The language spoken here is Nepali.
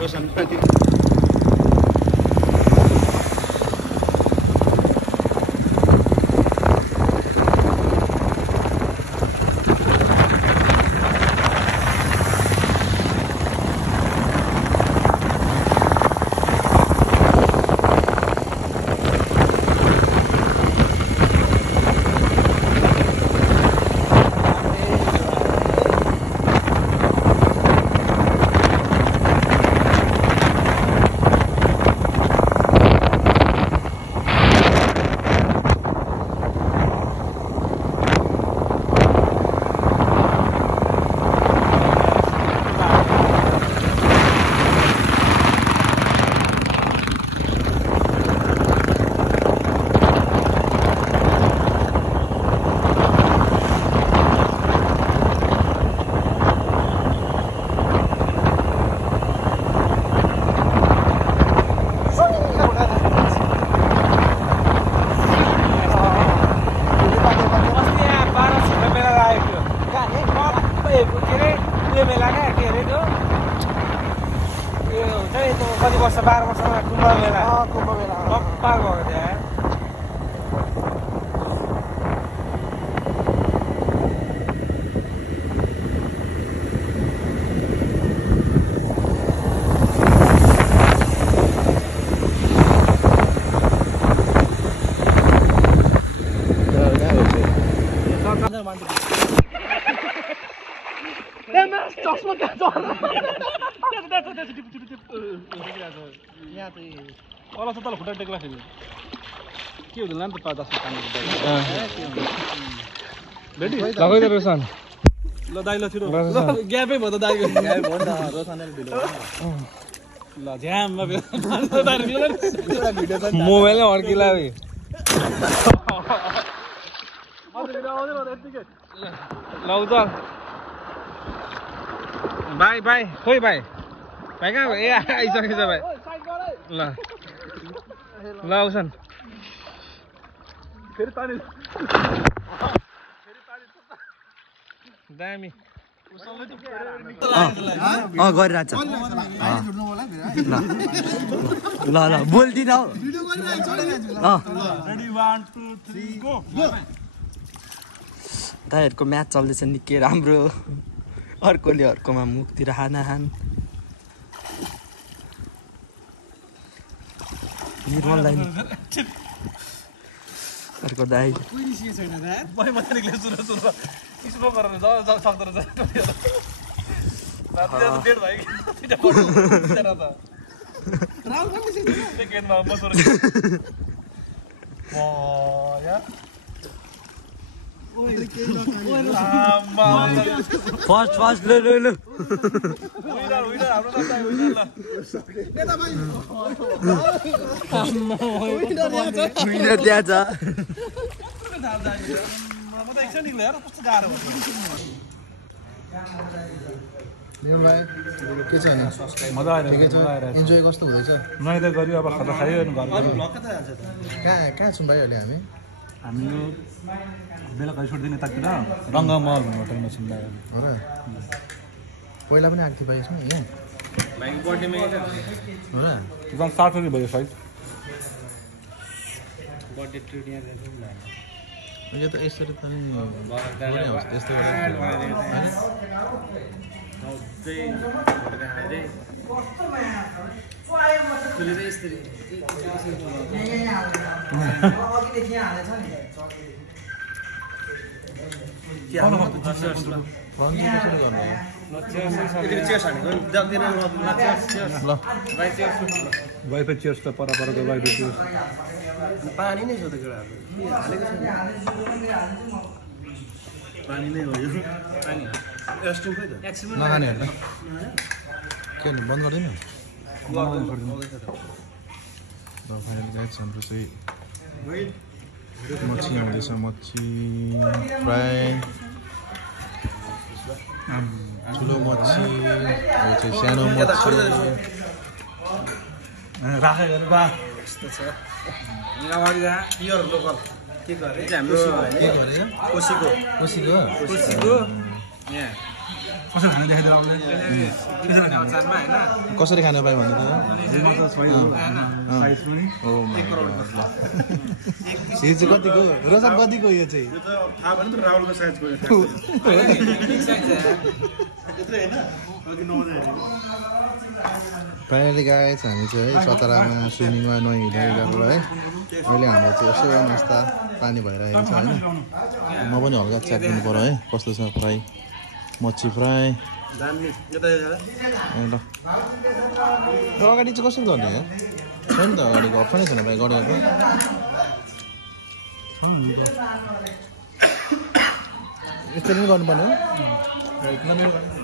रोशन प्रति कति वर्ष 12 वर्षमा कुम्भ मेला टप्पा गयो त्यहाँ चस्मा क्या तल तल खुट्टा टेक्दाखेरि के हुँदैन नि त 10 लगाइदे रोशन ल दाइ ल छिटो ग्यापै भयो त दाइको ग्याप भयो नि त रोशनले ढिलो ल झ्याममा मोबाइलले अड्किला रे ल उता बाई बाई खोइ बाई भाइ कहाँ ए आइसकेछ भाइ ल ल उसन फेरि पानी दामी गरिरहेछ ल ल बोल्दिन हौ दाइहरूको म्याच चल्दैछ निकै राम्रो अर्कोले अर्कोमा मुखतिर हानाहान निर्मल दाइ अर्को दाइ फर्स्ट ल विनर त्यहाँ छ के छ मजा आइरहेको इन्जोय कस्तो हुँदैछ नुहाइ त गऱ्यो अब खाजा खायो कहाँ छौँ भाइ अहिले हामी बेलुका छोडिदिने ताकतिर रङ्गमहल भन्ने होटलमा छौँ हो र पहिला पनि आएको थियो भाइ यसमा यहाँ हो र एकदम साथी भयो सायद यो त यसरी त नि यस्तो वाइफाई चेयर्स त परको वाइफाई चेयर्स पानी नै छ त केटाहरु पानी नै हो यो पानी रेस्टुरेन्ट खोइ त नखानेहरुले के गर्नु बन्द गर्दैन ल फाइनली गाइस हाम्रो चाहिँ मच्छी आउँदैछ मच्छी फ्राई ठुलो मच्छी यो चाहिँ सानो मच्छी राखेर बा यस्तो छ अगाडि जा प्योर लोकल के गरे हाम्रो के गरे कोसीको यहाँ कसरी खाना देखाइदिएर आउने कसरी खानु पायो भने ओ माय गॉड यो चाहिँ कतिको रोशन कतिको यो चाहिँ थाहा भएन त राहुलको साइजको फाइनली गाइस हामी चाहिँ है चतरामा स्विमिङमा नुहाइधुवाइ गरेर है अहिले हाम्रो चाहिँ यसो नास्ता पानी भइरहेको छ होइन म पनि हल्का च्याप दिनु पर्यो है कस्तो छ फ्राई मच्छी फ्राई ल अगाडि चाहिँ कसरी गर्ने हो छैन त अगाडिको अप्सनै छैन भाइ गरेको यसरी नै गर्नुपर्ने हो